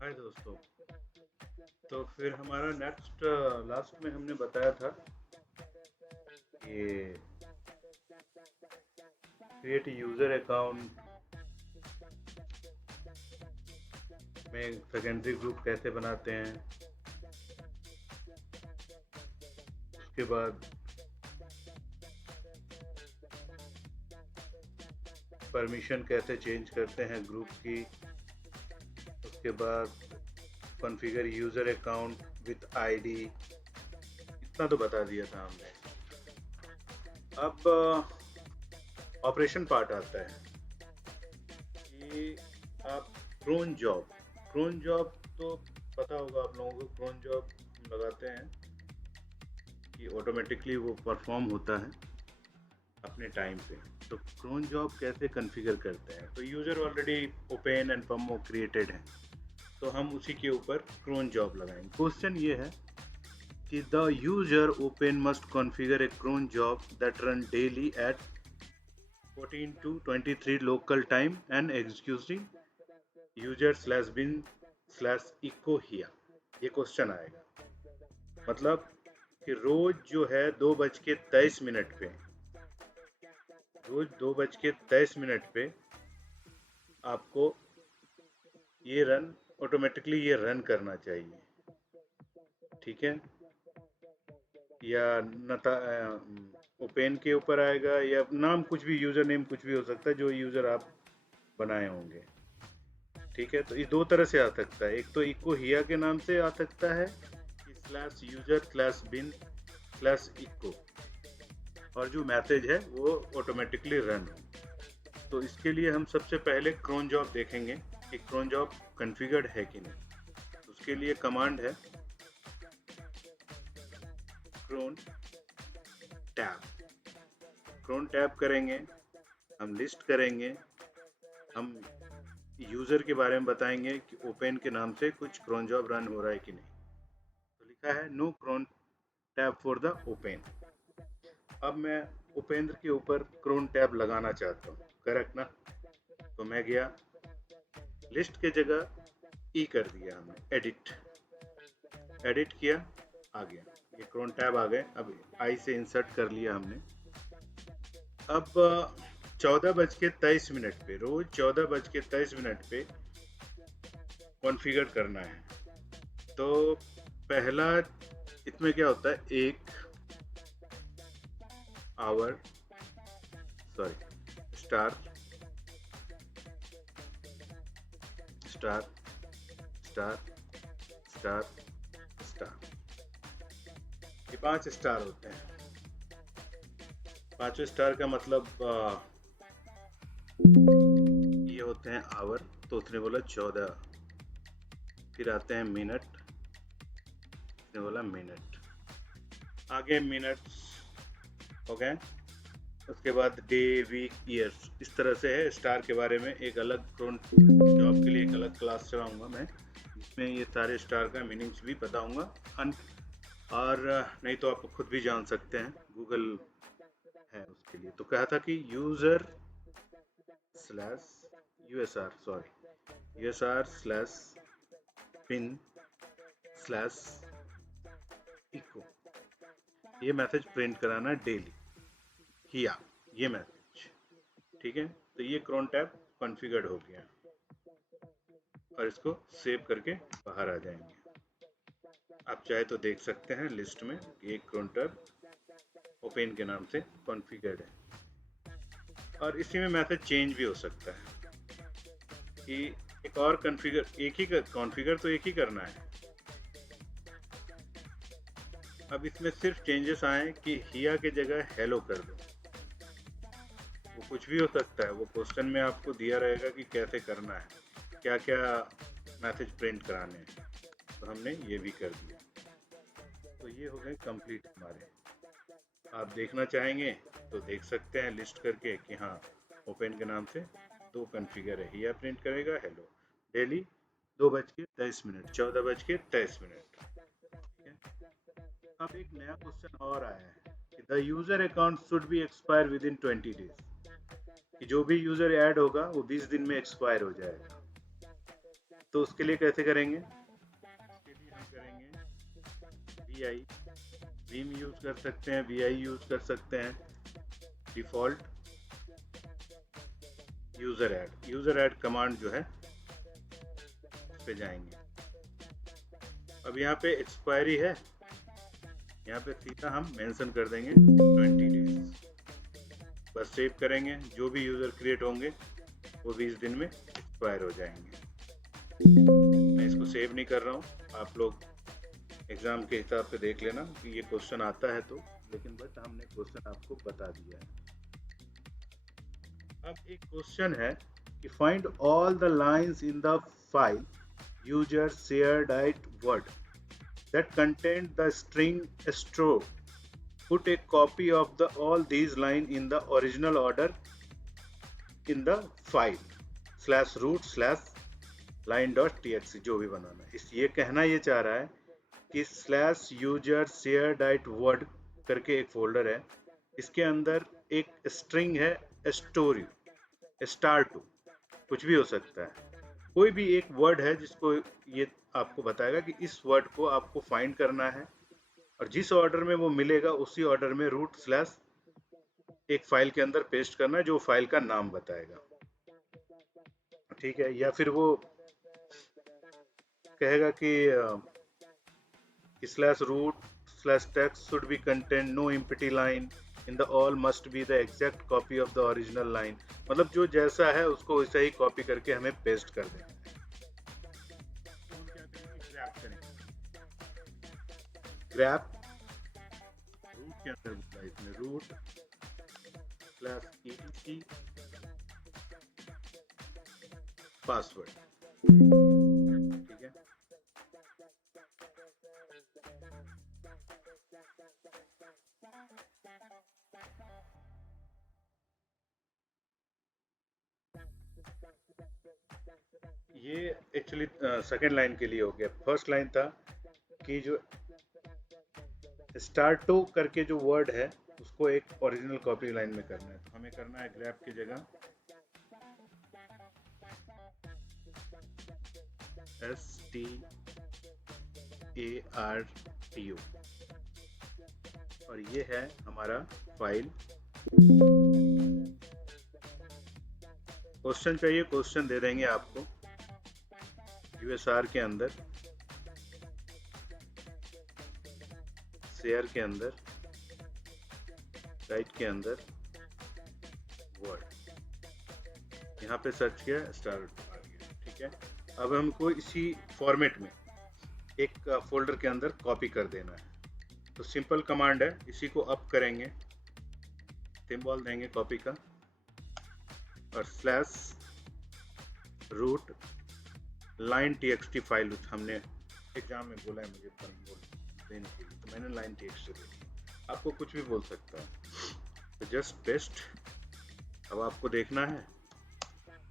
हाय दोस्तों। तो फिर हमारा नेक्स्ट लास्ट में हमने बताया था कि क्रिएट यूज़र अकाउंट में सेकेंडरी ग्रुप कैसे बनाते हैं। उसके बाद परमिशन कैसे चेंज करते हैं ग्रुप की। उसके बाद configure user account with ID. इतना तो बता दिया था हमने। अब ऑपरेशन पार्ट आता है कि आप क्रोन जॉब तो पता होगा आप लोगों को। क्रोन जॉब हम लगाते हैं कि ऑटोमेटिकली वो परफॉर्म होता है अपने टाइम पे। तो क्रोन जॉब कैसे कॉन्फ़िगर करते हैं, तो user already open and Pammo created है, तो हम उसी के ऊपर क्रोन जॉब लगाएंगे। क्वेश्चन ये है कि the user open must configure a cron job that run daily at 14 to 23 local time and executing user slash bin slash echo here। ये क्वेश्चन आएगा, मतलब कि रोज जो है 2:23 पे, रोज 2:23 पे आपको ये रन ऑटोमेटिकली ये रन करना चाहिए। ठीक है, या नता ओपन के ऊपर आएगा या नाम कुछ भी, यूज़र नेम कुछ भी हो सकता है जो यूज़र आप बनाए होंगे। ठीक है, तो ये दो तरह से आ सकता है। एक तो इको हिया के नाम से आ सकता है कि slash user slash bin slash echo, और जो मैसेज है वो ऑटोमेटिकली रन हो। तो इसके लिए हम सबसे पहले क्रोन जॉब देखेंगे कि क्रोन जॉब कॉन्फ़िगर्ड है कि नहीं। उसके लिए कमांड है क्रोन टैब। क्रोन टैब करेंगे, हम लिस्ट करेंगे, हम यूज़र के बारे में बताएंगे कि ओपन के नाम से कुछ क्रोन जॉब रन हो रहा है कि नहीं। तो लिखा है no cron tab for the open. अब मैं उपेंद्र के ऊपर क्रोन टैब लगाना चाहता हूँ, करेक्ट ना। तो मैं गया, लिस्ट के जगह ई कर दिया हमने, एडिट किया, आ गया, ये क्रोन टैब आ गए। अब आई से इंसर्ट कर लिया हमने। अब 14:23 पे, रोज 14:23 पे कॉन्फ़िगर करना है। तो पहला इसमें क्या होता है, एक hour sorry star star star star star, ये 5 स्टार होते हैं। 5वें स्टार का मतलब ये होते हैं आवर। तो उसने बोला 14। फिर आते हैं मिनट, उसने बोला मिनट, आगे मिनट्स हो गए। उसके बाद डे वीक ईयर्स, इस तरह से है। स्टार के बारे में एक अलग क्रोन जॉब के लिए एक अलग क्लास चलाऊंगा मैं, जिसमें ये सारे स्टार का मीनिंग्स भी बताऊंगा। और नहीं तो आप खुद भी जान सकते हैं, गूगल है उसके लिए। तो कहा था कि user slash USR sorry USR slash pin slash echo, ये मैसेज प्रिंट कराना डेली किया, ये मैसेज। ठीक है, तो ये क्रोन टैब कॉन्फ़िगर्ड हो गया, और इसको सेव करके बाहर आ जाएंगे। आप चाहे तो देख सकते हैं लिस्ट में, एक क्रोन टैब ओपन के नाम से कॉन्फ़िगर्ड है। और इसी में मैसेज चेंज भी हो सकता है कि एक और कॉन्फ़िगर, एक ही कॉन्फ़िगर तो एक ही करना है। अब इसमें सिर्फ चेंजेस आए कि हिया के जगह हेलो कर दो। वो कुछ भी हो सकता है, वो क्वेश्चन में आपको दिया रहेगा कि कैसे करना है, क्या क्या मैसेज प्रिंट कराने हैं। तो हमने ये भी कर दिया। तो ये हो गए कंप्लीट हमारे। आप देखना चाहेंगे तो देख सकते हैं लिस्ट करके कि हाँ, ओपन के नाम से 2 कॉन्फ़िगर है। हिया प्रिंट करेगा हेलो डेली 2:23, 14:23। ठीक है, अब एक नया क्वेश्चन और आया है कि the user account should be expire with in 20 days, कि जो भी यूजर ऐड होगा वो 20 दिन में एक्सपायर हो जाएगा। तो उसके लिए कैसे करेंगे? उसके लिए हम करेंगे वी वीम यूज कर सकते हैं, वी यूज कर सकते हैं, डिफॉल्ट यूजर ऐड कमांड जो है उस पे जाएंगे। अब यहाँ पे एक्सपायरी है, यहाँ पे सीधा हम मेंशन कर देंगे 20 डेज। बस सेव करेंगे, जो भी यूजर क्रिएट होंगे वो 20 दिन में एक्सपायर हो जाएंगे। मैं इसको सेव नहीं कर रहा हूँ, आप लोग एग्जाम के हिसाब से देख लेना कि ये क्वेश्चन आता है तो, लेकिन बस हमने क्वेश्चन आपको बता दिया है। अब एक क्वेश्चन है कि find all the lines in the file user shared word that contained the string stroke. Put a copy of all these lines in the original order in the file /root/line.txt, जो भी बनाना है। इस ये कहना ये चाह रहा है कि /user/shared.word करके एक फोल्डर है, इसके अंदर एक स्ट्रिंग है स्टोरी स्टार2, कुछ भी हो सकता है, कोई भी एक वर्ड है जिसको ये आपको बताएगा कि इस वर्ड को आपको फाइंड करना है, और जिस ऑर्डर में वो मिलेगा उसी ऑर्डर में रूट स्लैश एक फाइल के अंदर पेस्ट करना है, जो फाइल का नाम बताएगा। ठीक है, या फिर वो कहेगा कि /root/text should be contain no empty line in the all must be the exact copy of the original line, मतलब जो जैसा है उसको वैसा ही कॉपी करके हमें पेस्ट कर देना है। ग्रैप रूट के अंदर बोला इसमें root/etc पासवर्ड, ठीक है। ये एक्चुअली सेकेंड लाइन के लिए हो गया। फर्स्ट लाइन था कि जो start2 करके जो वर्ड है उसको एक ओरिजिनल कॉपी लाइन में करना है, तो हमें करना है ग्रैप की जगह STARTU, और ये है हमारा फाइल। क्वेश्चन चाहिए, क्वेश्चन दे देंगे आपको USR के अंदर, शेयर के अंदर, राइट के अंदर, वर्ड, यहाँ पे सर्च किया स्टार आ गया, ठीक है। अब हमको इसी फॉर्मेट में एक फोल्डर के अंदर कॉपी कर देना है, तो सिंपल कमांड है, इसी को अप करेंगे, सिंबल देंगे कॉपी का, और /root/line.txt फाइल हमने एग्जाम में बोला है मुझे बोल देने के लिए, तो मैंने line.txt दे दिया, आपको कुछ भी बोल सकता है, तो जस्ट पेस्ट। अब आपको देखना है,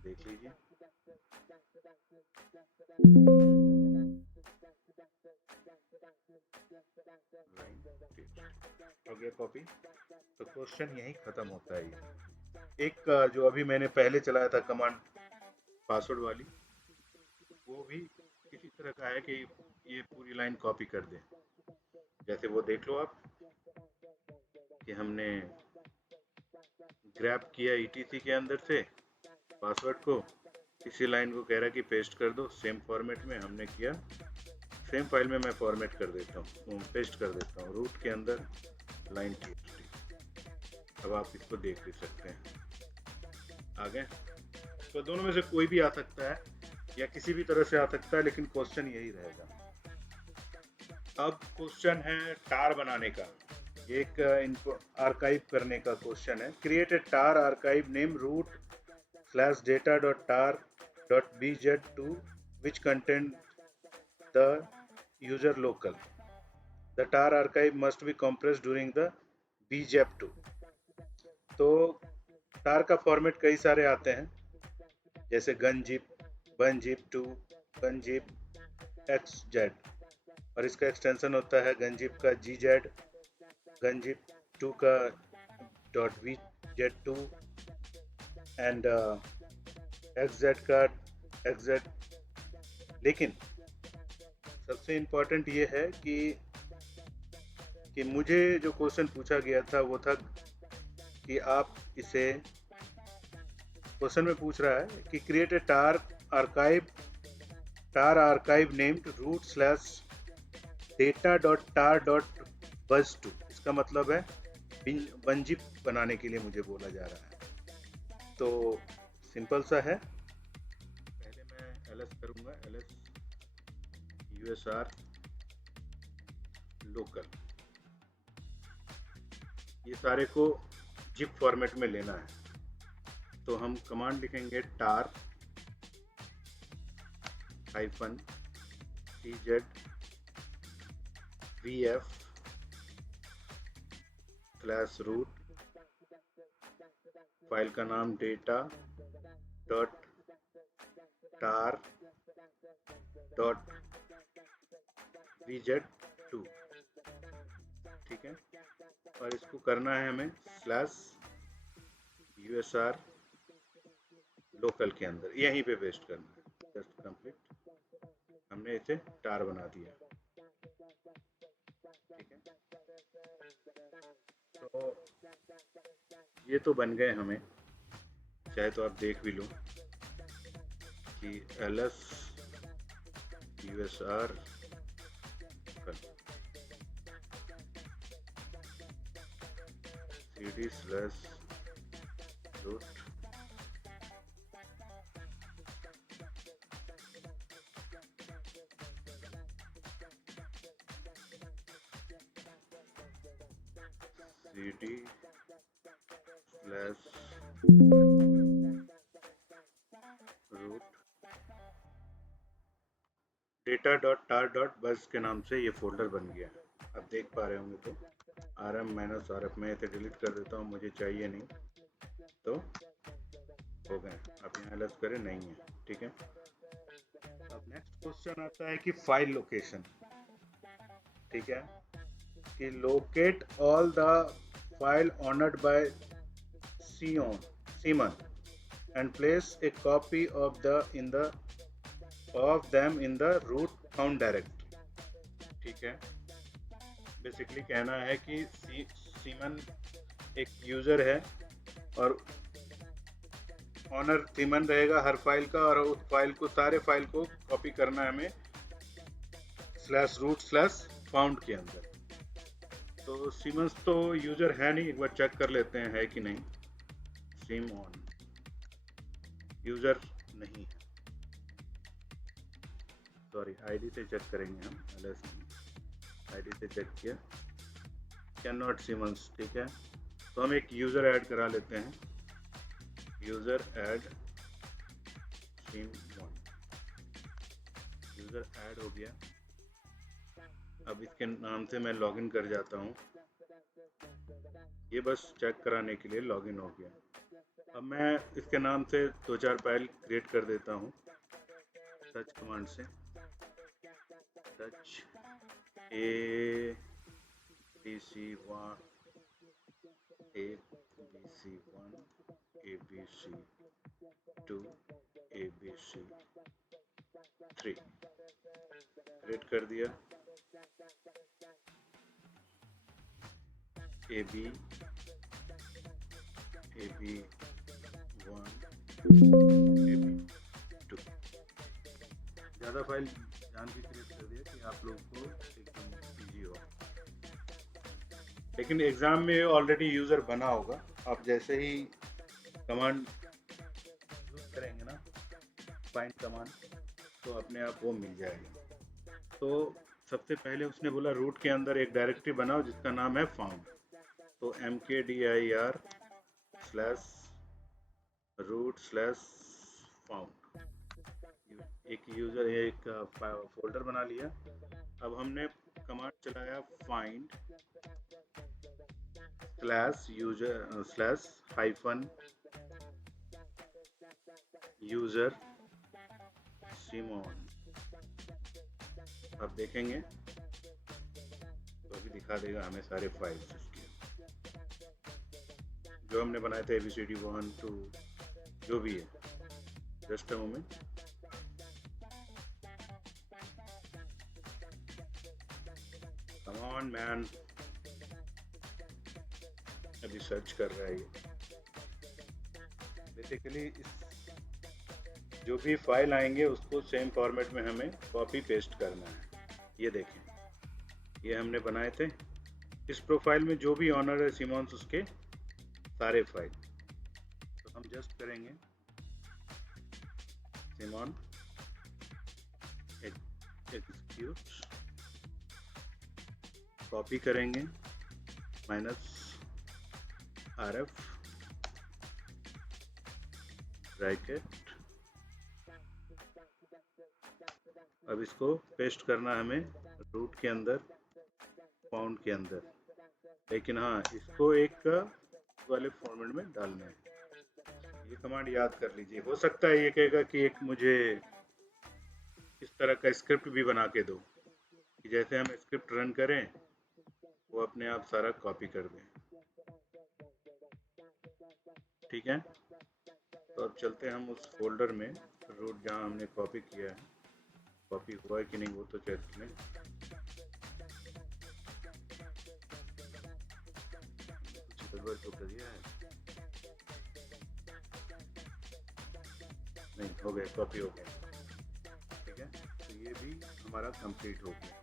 देख लीजिए, हो गया कॉपी। तो क्वेश्चन यही खत्म होता है। एक जो अभी मैंने पहले चलाया था कमांड पासवर्ड वाली, वो भी किसी तरह का है कि ये पूरी लाइन कॉपी कर दे। जैसे वो देख लो आप कि हमने ग्रैब किया ETC के अंदर से पासवर्ड को, इसी लाइन को कह रहा कि पेस्ट कर दो, सेम फॉर्मेट में हमने किया, सेम फाइल में मैं फॉर्मेट कर देता हूँ, पेस्ट कर देता हूँ, रूट के अंदर line.txt। अब आप इसको देख भी सकते हैं, आ गए। तो दोनों में से कोई भी आ सकता है या किसी भी तरह से आ सकता है, लेकिन क्वेश्चन यही रहेगा। अब क्वेश्चन है टार बनाने का, एक इनको आर्काइव करने का क्वेश्चन है। Create a tar archive name root/data.tar.bz2 which contain the user local. The tar archive must be compressed during the bzip2। तो टार का फॉर्मेट कई सारे आते हैं, जैसे gunzip, bunzip2, bunzip, xz, और इसका एक्सटेंशन होता है gunzip का gz, gunzip2 का .bz2 एंड xz का xz लेकिन सबसे इम्पोर्टेंट ये है कि मुझे जो क्वेश्चन पूछा गया था वो था कि आप इसे, क्वेश्चन में पूछ रहा है कि create a tar archive named root/data.tar.buzz2। इसका मतलब है बंजिप बनाने के लिए मुझे बोला जा रहा है। तो सिंपल सा है, पहले मैं ls करूंगा, ls usr लोकल, ये सारे को जिप फॉर्मेट में लेना है। तो हम कमांड लिखेंगे tar -cz vf/root, फाइल का नाम data dot tar dot vz2, ठीक है। और इसको करना है हमें /usr लोकल के अंदर यहीं पे पेस्ट करना है। जस्ट कंप्लीट, हमने इसे टार बना दिया, ठीक है। तो ये तो बन गए हमें, चाहे तो आप देख भी लो कि ls usr cd/root cd/root data.tar.buzz के नाम से ये फोल्डर बन गया। आप देख पा रहे होंगे। तो rm-rf में इसे डिलीट कर देता हूँ, मुझे चाहिए नहीं। तो हो गए, आप यहाँ ls करें, नहीं है, ठीक है। अब नेक्स्ट क्वेश्चन आता है कि फाइल लोकेशन, ठीक है, कि locate all the file honoured bye semen and place a copy of them in the root found directory, ठीक है। बेसिकली कहना है कि सीमन एक यूजर है और ऑनर सीमन रहेगा हर फाइल का, और उस फाइल को, सारे फाइल को कॉपी करना है हमें /root/found के अंदर। तो सीमन तो यूजर है नहीं, एक बार चेक कर लेते हैं है कि नहीं। सीमन यूजर नहीं है, सॉरी, आईडी से चेक करेंगे हम, ls आईडी से चेक किया, कैन नॉट सीमंस, ठीक है। तो हम एक यूजर ऐड करा लेते हैं, user add semen, user add हो गया। अब इसके नाम से मैं लॉगिन कर जाता हूँ, ये बस चेक कराने के लिए लॉगिन हो गया। अब मैं इसके नाम से 2-4 फाइल क्रिएट कर देता हूँ सर्च कमांड से, search abc1 abc1 abc2 abc3 create कर दिया। ab1 ab2, ज़्यादा फाइल जान के क्रिएट कर दिया कि आप लोगों को एकदम ईजी हो। लेकिन एग्ज़ाम में ऑलरेडी यूज़र बना होगा, आप जैसे ही कमांड यूज़ करेंगे ना, फाइंड कमांड, तो अपने आप वो मिल जाएगा। तो सबसे पहले उसने बोला रूट के अंदर एक डायरेक्टरी बनाओ जिसका नाम है फाउंड। तो mkdir/root/found, एक यूज़र एक फोल्डर बना लिया। अब हमने कमांड चलाया find /user सीमन। अब देखेंगे तो अभी दिखा देगा हमें सारे फाइल्स इसके जो हमने बनाए थे, abcd1 2 जो भी है। Just a moment, come on man, अभी सर्च कर रहा है ये। बेसिकली जो भी फाइल आएंगे उसको सेम फॉर्मेट में हमें कॉपी पेस्ट करना है। ये देखें, ये हमने बनाए थे। इस प्रोफाइल में जो भी ऑनर है सिमोन्स, उसके सारे फाइल, तो हम जस्ट करेंगे सिमोन एक्सिक्यूट, कॉपी करेंगे -rf ब्रैकेट। अब इसको पेस्ट करना है हमें रूट के अंदर, फाउंड के अंदर, लेकिन हाँ इसको एक वाले फॉर्मेट में डालना है। ये कमांड याद कर लीजिए। हो सकता है ये कहेगा कि एक मुझे इस तरह का स्क्रिप्ट भी बना के दो कि जैसे हम स्क्रिप्ट रन करें वो अपने आप सारा कॉपी कर दें। ठीक है, तो अब चलते हैं हम उस फोल्डर में, रूट जहाँ हमने कॉपी किया है, कॉपी हुआ है कि नहीं वो तो चेक लें। गड़बड़ तो कर दिया है, नहीं हो गया, कॉपी हो गया। ठीक है, तो ये भी हमारा कंप्लीट हो गया।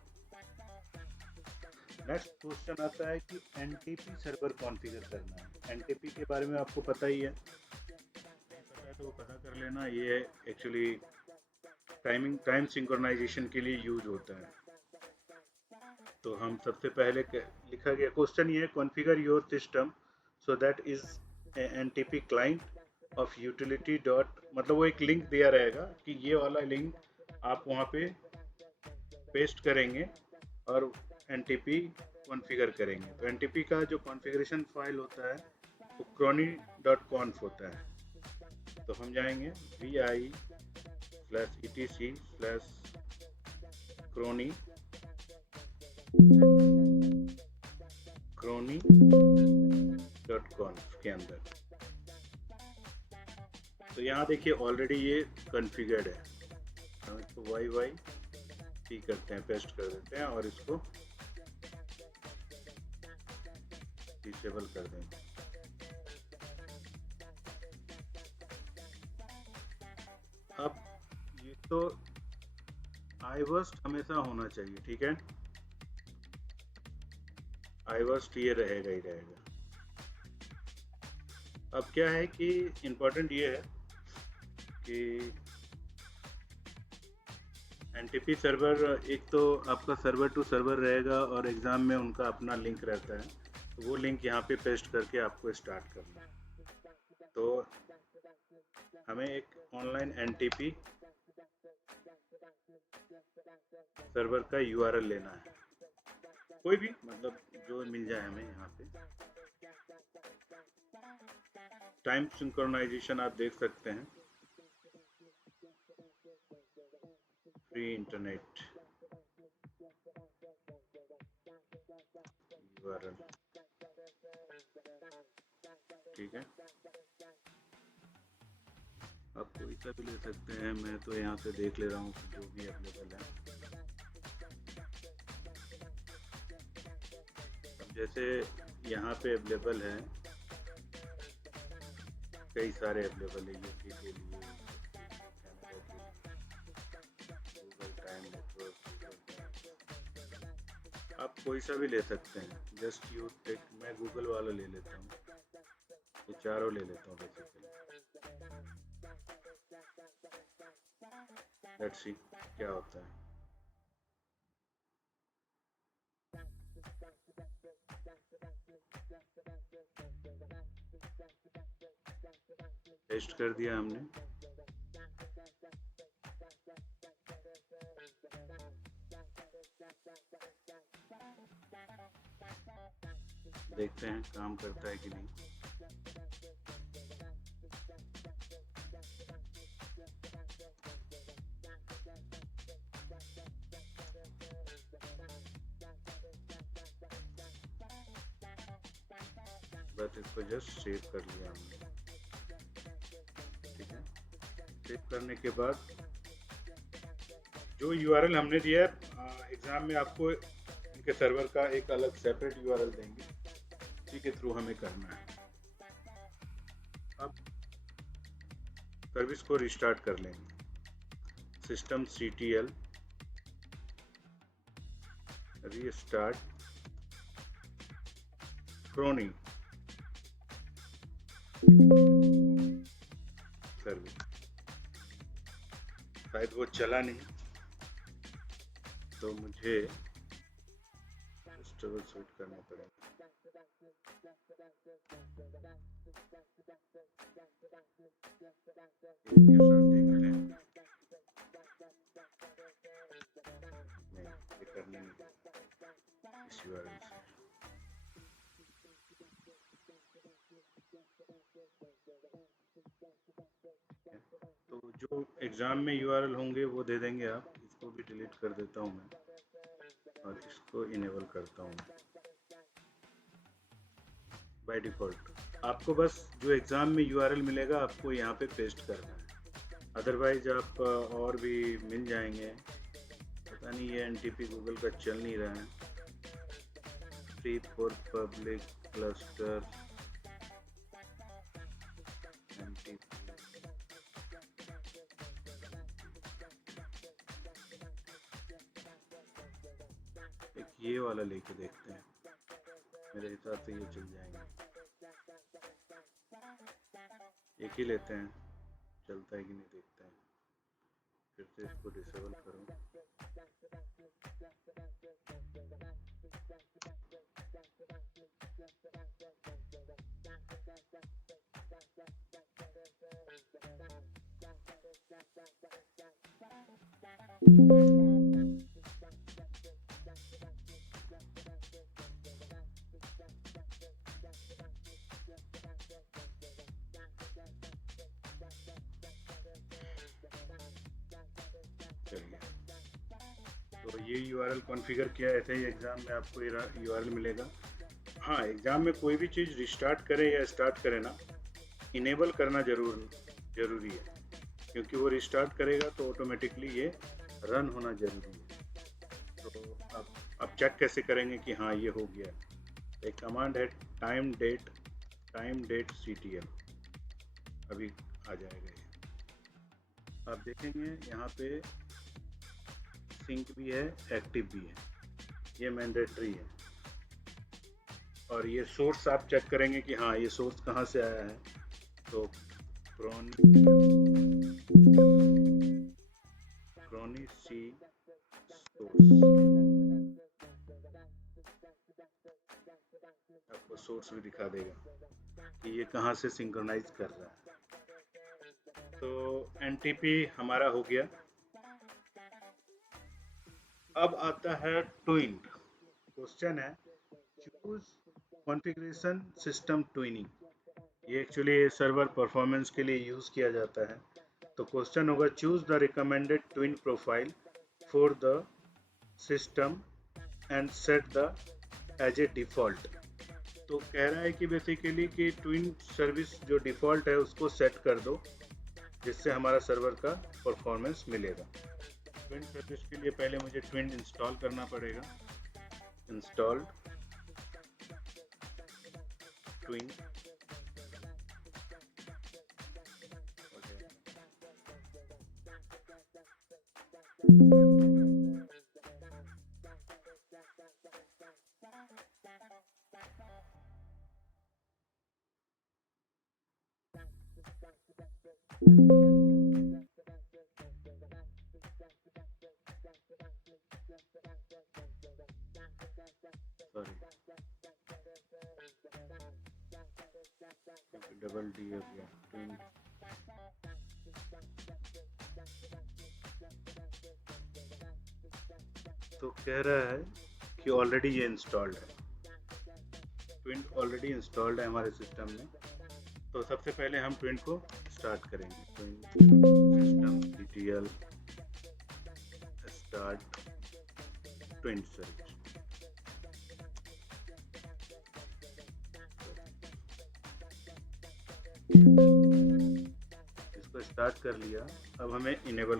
नेक्स्ट क्वेश्चन आता है कि एनटीपी सर्वर कॉन्फ़िगर करना है। एनटीपी के बारे में आपको पता ही है, पता है तो वो पता कर लेना। ये एक्चुअली टाइम सिंक्रोनाइजेशन के लिए यूज होता है। तो हम सबसे पहले लिखा गया क्वेश्चन ये है, configure your system so that is NTP client of utility dot, मतलब वो एक लिंक दिया रहेगा कि ये वाला लिंक आप वहाँ पे पेस्ट करेंगे और एनटीपी कॉन्फ़िगर करेंगे। तो एनटीपी का जो कॉन्फ़िगरेशन फाइल होता है वो crony.conf होता है। तो हम जाएंगे vi/etc/crony crony.conf के अंदर। तो यहाँ देखिए ऑलरेडी ये कॉन्फ़िगर्ड है। हम इसको YYP करते हैं, पेस्ट कर देते हैं और इसको डिसेबल कर देंगे। अब ये तो iWorst हमेशा होना चाहिए, ठीक है, iWorst ये रहेगा ही रहेगा। अब क्या है कि इम्पोर्टेंट ये है कि एनटीपी सर्वर, एक तो आपका सर्वर टू सर्वर रहेगा और एग्ज़ाम में उनका अपना लिंक रहता है, तो वो लिंक यहाँ पे पेस्ट करके आपको स्टार्ट करना है। तो हमें एक ऑनलाइन एनटीपी सर्वर का URL लेना है, कोई भी, मतलब जो मिल जाए हमें। यहाँ पे टाइम सिंक्रोनाइजेशन आप देख सकते हैं, फ्री इंटरनेट URL, ठीक है। आप कोई सा भी ले सकते हैं, मैं तो यहाँ से देख ले रहा हूँ जो भी अवेलेबल है। अब जैसे यहाँ पे अवेलेबल है, कई सारे अवेलेबल है, यूपी के लिए, गूगल टाइम नेटवर्क, आप कोई सा भी ले सकते हैं। जस्ट यू टेक, मैं गूगल वाला ले लेता हूँ, ये चारों ले लेता हूँ बेसिकली। लेट्स सी क्या होता है। पेस्ट कर दिया हमने। देखते हैं काम करता है कि नहीं। बस इसको जस्ट सेव कर लिया हमने, ठीक है। सेव करने के बाद जो URL हमने दिया है, एग्जाम में आपको उसके सर्वर का एक अलग सेपरेट यूआरएल देंगे, उसी के थ्रू हमें करना है। अब सर्विस को रिस्टार्ट कर लेंगे। systemctl restart crony service. शायद वो चला नहीं, तो मुझे ट्रबल शूट करना पड़ेगा। इनके साथ देखते हैं। नहीं, ये करने नहीं देगा इस URL से। तो जो एग्जाम में URL होंगे वो दे देंगे आप। इसको भी डिलीट कर देता हूँ मैं और इसको इनेबल करता हूँ। बाय डिफ़ॉल्ट आपको बस जो एग्ज़ाम में URL मिलेगा आपको यहाँ पे पेस्ट करना है, अदरवाइज आप और भी मिल जाएंगे। पता नहीं ये NTP गूगल का चल नहीं रहा है। Free for public cluster NTP। एक ये वाला लेके देखते हैं, मेरे हिसाब से ये चल जाएंगे। एक ही लेते हैं, चलता है कि नहीं देखते हैं। फिर से इसको डिसेबल करूँ। चलिए, तो ये URL कॉन्फ़िगर किया है। ऐसे ही एग्ज़ाम में आपको ये URL मिलेगा। हाँ, एग्ज़ाम में कोई भी चीज़ रिस्टार्ट करें या स्टार्ट करें ना, इनेबल करना ज़रूरी है, क्योंकि वो रिस्टार्ट करेगा तो ऑटोमेटिकली ये रन होना ज़रूरी है। तो अब चेक कैसे करेंगे कि हाँ ये हो गया। एक कमांड है टाइम डेट CTL, अभी आ जाएगा ये। आप देखेंगे यहाँ पे सिंक भी है, एक्टिव भी है, ये मैंडेटरी है। और ये सोर्स आप चेक करेंगे कि हाँ ये सोर्स कहाँ से आया है। तो crony C सोर्स, आपको सोर्स भी दिखा देगा कि ये कहाँ से सिंक्रोनाइज कर रहा है। तो NTP हमारा हो गया। अब आता है ट्विन। क्वेश्चन है चूज कॉन्फ़िगरेशन सिस्टम ट्विनिंग। ये एक्चुअली सर्वर परफॉर्मेंस के लिए यूज़ किया जाता है। तो क्वेश्चन होगा choose the recommended tuned profile for the system and set the as a default. तो कह रहा है कि बेसिकली कि ट्विन सर्विस जो डिफ़ॉल्ट है उसको सेट कर दो, जिससे हमारा सर्वर का परफॉर्मेंस मिलेगा। ट्विन सर्विस के लिए पहले मुझे ट्विन इंस्टॉल करना पड़ेगा। इंस्टॉल्ड ट्विन, डबल डी हो गया ट्विन। तो कह रहा है कि ऑलरेडी ये इंस्टॉल्ड है, ट्विन ऑलरेडी इंस्टॉल्ड है हमारे सिस्टम में। तो सबसे पहले हम ट्विन को स्टार्ट करेंगे। Twin systemctl start twin service. इसको स्टार्ट कर लिया। अब हमें इनेबल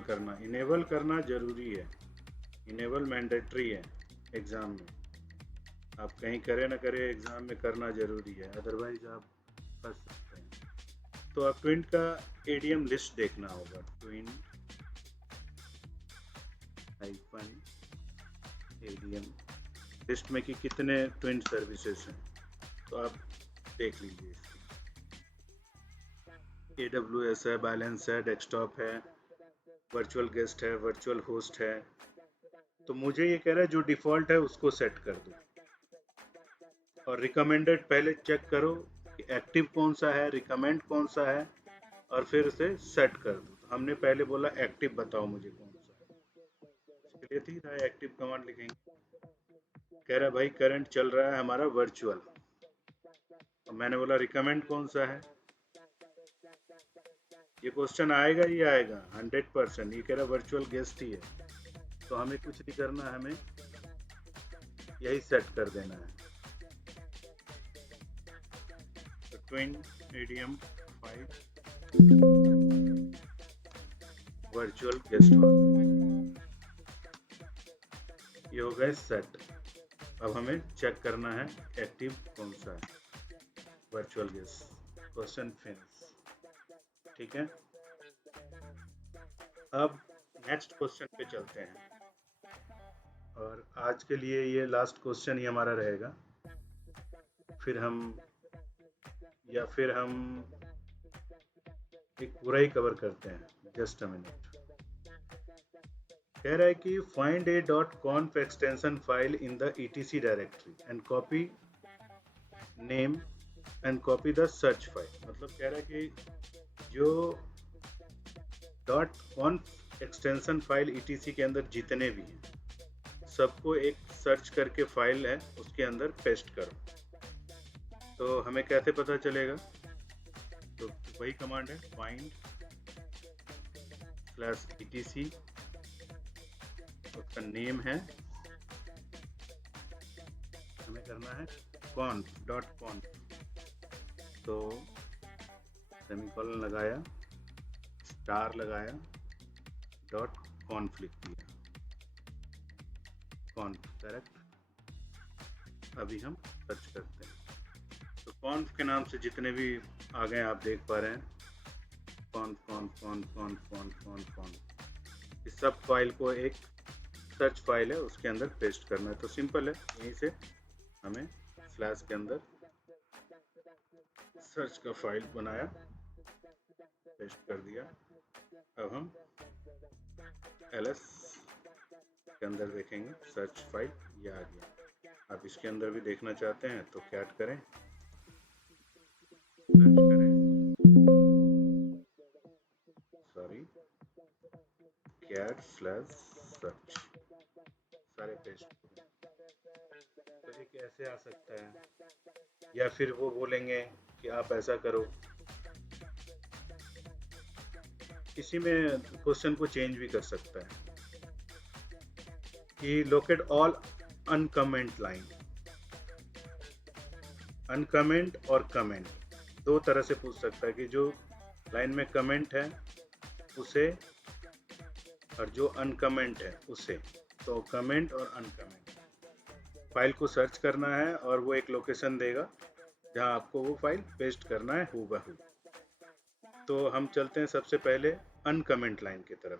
करना ज़रूरी है। इनेबल मैंडेटरी है एग्ज़ाम में। आप कहीं करें ना करें, एग्ज़ाम में करना ज़रूरी है, अदरवाइज आप फंस सकते हैं। तो आप ट्विन का एडीएम लिस्ट देखना होगा, ट्विन हाइफन एडीएम लिस्ट में कि कितने ट्विन सर्विसेज हैं, तो आप देख लीजिए इसकी। AWS है, बैलेंस है, डेस्कटॉप है, वर्चुअल गेस्ट है, वर्चुअल होस्ट है। तो मुझे ये कह रहा है जो डिफ़ॉल्ट है उसको सेट कर दो, और रिकमेंडेड पहले चेक करो कि एक्टिव कौन सा है, रिकमेंड कौन सा है, और फिर उसे सेट कर दो। तो हमने पहले बोला एक्टिव बताओ मुझे कौन सा है, इसके लिए सीधा एक्टिव कमांड लिखेंगे। कह रहा है भाई करंट चल रहा है हमारा वर्चुअल, और मैंने बोला रिकमेंड कौन सा है। ये क्वेश्चन आएगा ही आएगा 100%। ये कह रहा वर्चुअल गेस्ट ही है, तो हमें कुछ नहीं करना, हमें यही सेट कर देना है। तो ट्विन एडीएम 5 वर्चुअल गेस्ट ये हो गए सेट। अब हमें चेक करना है एक्टिव कौन सा है, वर्चुअल गेस्ट। क्वेश्चन फिनिश, ठीक है। अब नेक्स्ट क्वेश्चन पे चलते हैं, और आज के लिए ये लास्ट क्वेश्चन ही हमारा रहेगा। फिर हम एक पूरा ही कवर करते हैं। Just a minute. कह रहा है कि find A dot कॉन्फ extension file in the etc directory and copy name and copy the search file. मतलब कह रहा है कि जो डॉट कॉन्फ एक्सटेंशन फाइल etc के अंदर जितने भी हैं सबको एक सर्च करके फाइल है उसके अंदर पेस्ट करो। तो हमें कैसे पता चलेगा? तो वही कमांड है फाइंड /etc, उसका नेम है, हमें करना है conf.conf, तो सेमीकोलन लगाया, स्टार लगाया, डॉट कॉन्फ लिख दिया, कॉन्फ करेक्ट। अभी हम सर्च करते हैं, तो कॉन्फ के नाम से जितने भी आ गए आप देख पा रहे हैं, कॉन्फ कॉन्फ कॉन्फ कॉन्फ कॉन्फ कॉन्फ कॉन्फ। इस सब फाइल को एक सर्च फाइल है उसके अंदर पेस्ट करना है। तो सिंपल है, यहीं से हमें स्लैश के अंदर सर्च का फाइल बनाया, पेस्ट कर दिया। अब हम ls के अंदर देखेंगे सर्च फाइल, ये आ गया। आप इसके अंदर भी देखना चाहते हैं तो कैट करें, सर्च करें, सॉरी कैट /सर्च, सारे पेस्ट। तो ये कैसे आ सकता है? या फिर वो बोलेंगे कि आप ऐसा करो, इसी में क्वेश्चन को चेंज भी कर सकता है कि locate all uncomment line. Uncomment और कमेंट दो तरह से पूछ सकता है कि जो लाइन में कमेंट है उसे, और जो अनकमेंट है उसे। तो कमेंट और अनकमेंट फाइल को सर्च करना है और वो एक लोकेशन देगा जहां आपको वो फाइल पेस्ट करना है हूबहू। तो हम चलते हैं सबसे पहले अनकमेंट लाइन की तरफ।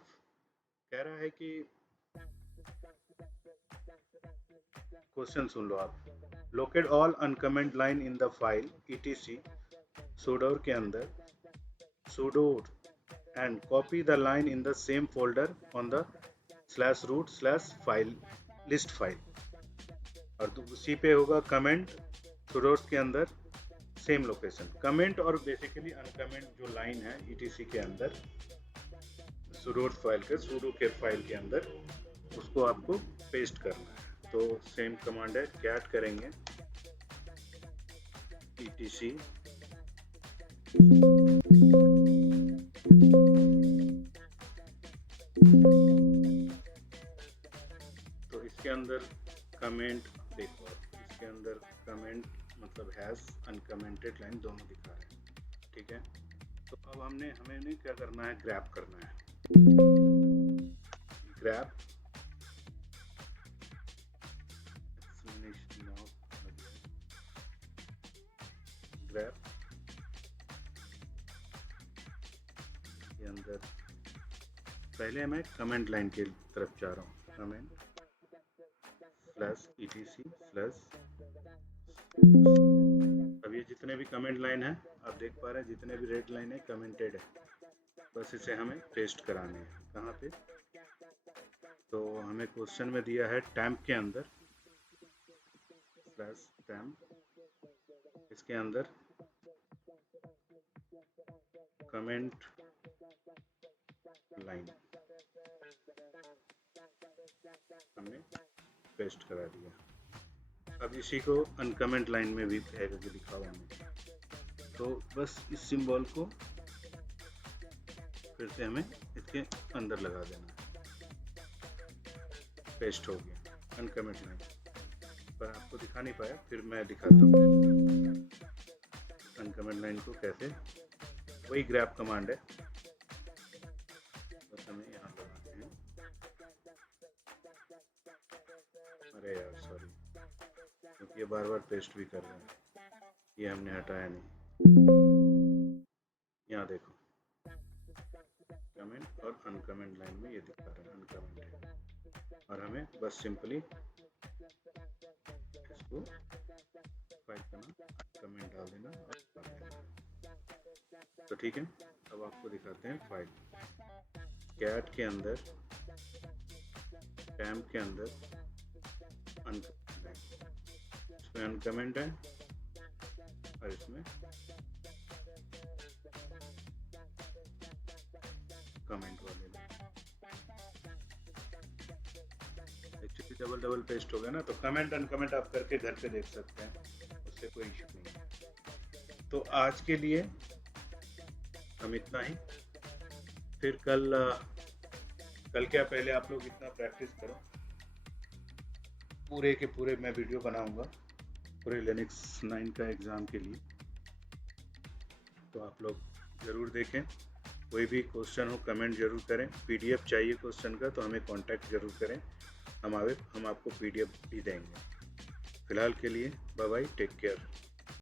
कह रहा है कि क्वेश्चन सुन लो आप, locate all uncomment line in the file etc sudoer के अंदर sudoer and copy the line in the same folder on the /root/file list file। और उसी पे होगा कमेंट sudoer के अंदर सेम लोकेशन। कमेंट और बेसिकली अनकमेंट जो लाइन है etc के अंदर sudoer फाइल के sudo के फाइल के अंदर उसको आपको पेस्ट करना है। तो सेम कमांड है, कैट करेंगे etc तो इसके अंदर कमेंट देखो, इसके अंदर कमेंट मतलब हैज अनकमेंटेड लाइन दोनों दिखा रहे हैं, ठीक है। तो अब हमें क्या करना है, ग्रैब करना है। ग्रैब अंदर पहले मैं कमेंट लाइन की तरफ जा रहा हूँ, कमेंट प्लस etc प्लस। अब ये जितने भी कमेंट लाइन है आप देख पा रहे हैं, जितने भी रेड लाइन है कमेंटेड है, बस इसे हमें पेस्ट कराने हैं। कहाँ पे? तो हमें क्वेश्चन में दिया है टैम्प के अंदर, प्लस टैम्प, इसके अंदर कमेंट लाइन हमने पेस्ट करा दिया। अब इसी को अनकमेंट लाइन में भी करके दिखाऊंगा मैं। तो बस इस सिंबल को फिर से हमें इसके अंदर लगा देना है। पेस्ट हो गया अनकमेंट लाइन, पर आपको दिखा नहीं पाया, फिर मैं दिखाता हूँ अनकमेंट लाइन को कैसे। वही ग्रैब कमांड है, बस हमें यहाँ लगाते हैं। अरे यार सॉरी, क्योंकि ये बार बार पेस्ट भी कर रहे हैं, ये हमने हटाया नहीं। यहाँ देखो कमेंट और अनकमेंट लाइन में ये दिखा रहा है अनकमेंट है, और हमें बस सिंपली इसको फाइल करना, कमेंट डाल देना और डाल देना। तो ठीक है, अब आपको दिखाते हैं फाइल। कैट के अंदर, टैम्प के अंदर अनकमेंट है, इसमें अनकमेंट है और इसमें कमेंट वाले में। एक्चुअली डबल डबल पेस्ट हो गया ना, तो कमेंट अनकमेंट आप करके घर पे देख सकते हैं, उससे कोई इशू नहीं है। तो आज के लिए हम इतना ही, फिर कल क्या, पहले आप लोग इतना प्रैक्टिस करो, पूरे के पूरे मैं वीडियो बनाऊंगा पूरे लिनक्स 9 का एग्ज़ाम के लिए, तो आप लोग ज़रूर देखें। कोई भी क्वेश्चन हो कमेंट ज़रूर करें, पीडीएफ चाहिए क्वेश्चन का तो हमें कांटेक्ट ज़रूर करें, हम आपको पीडीएफ भी देंगे। फ़िलहाल के लिए बाय बाय, टेक केयर।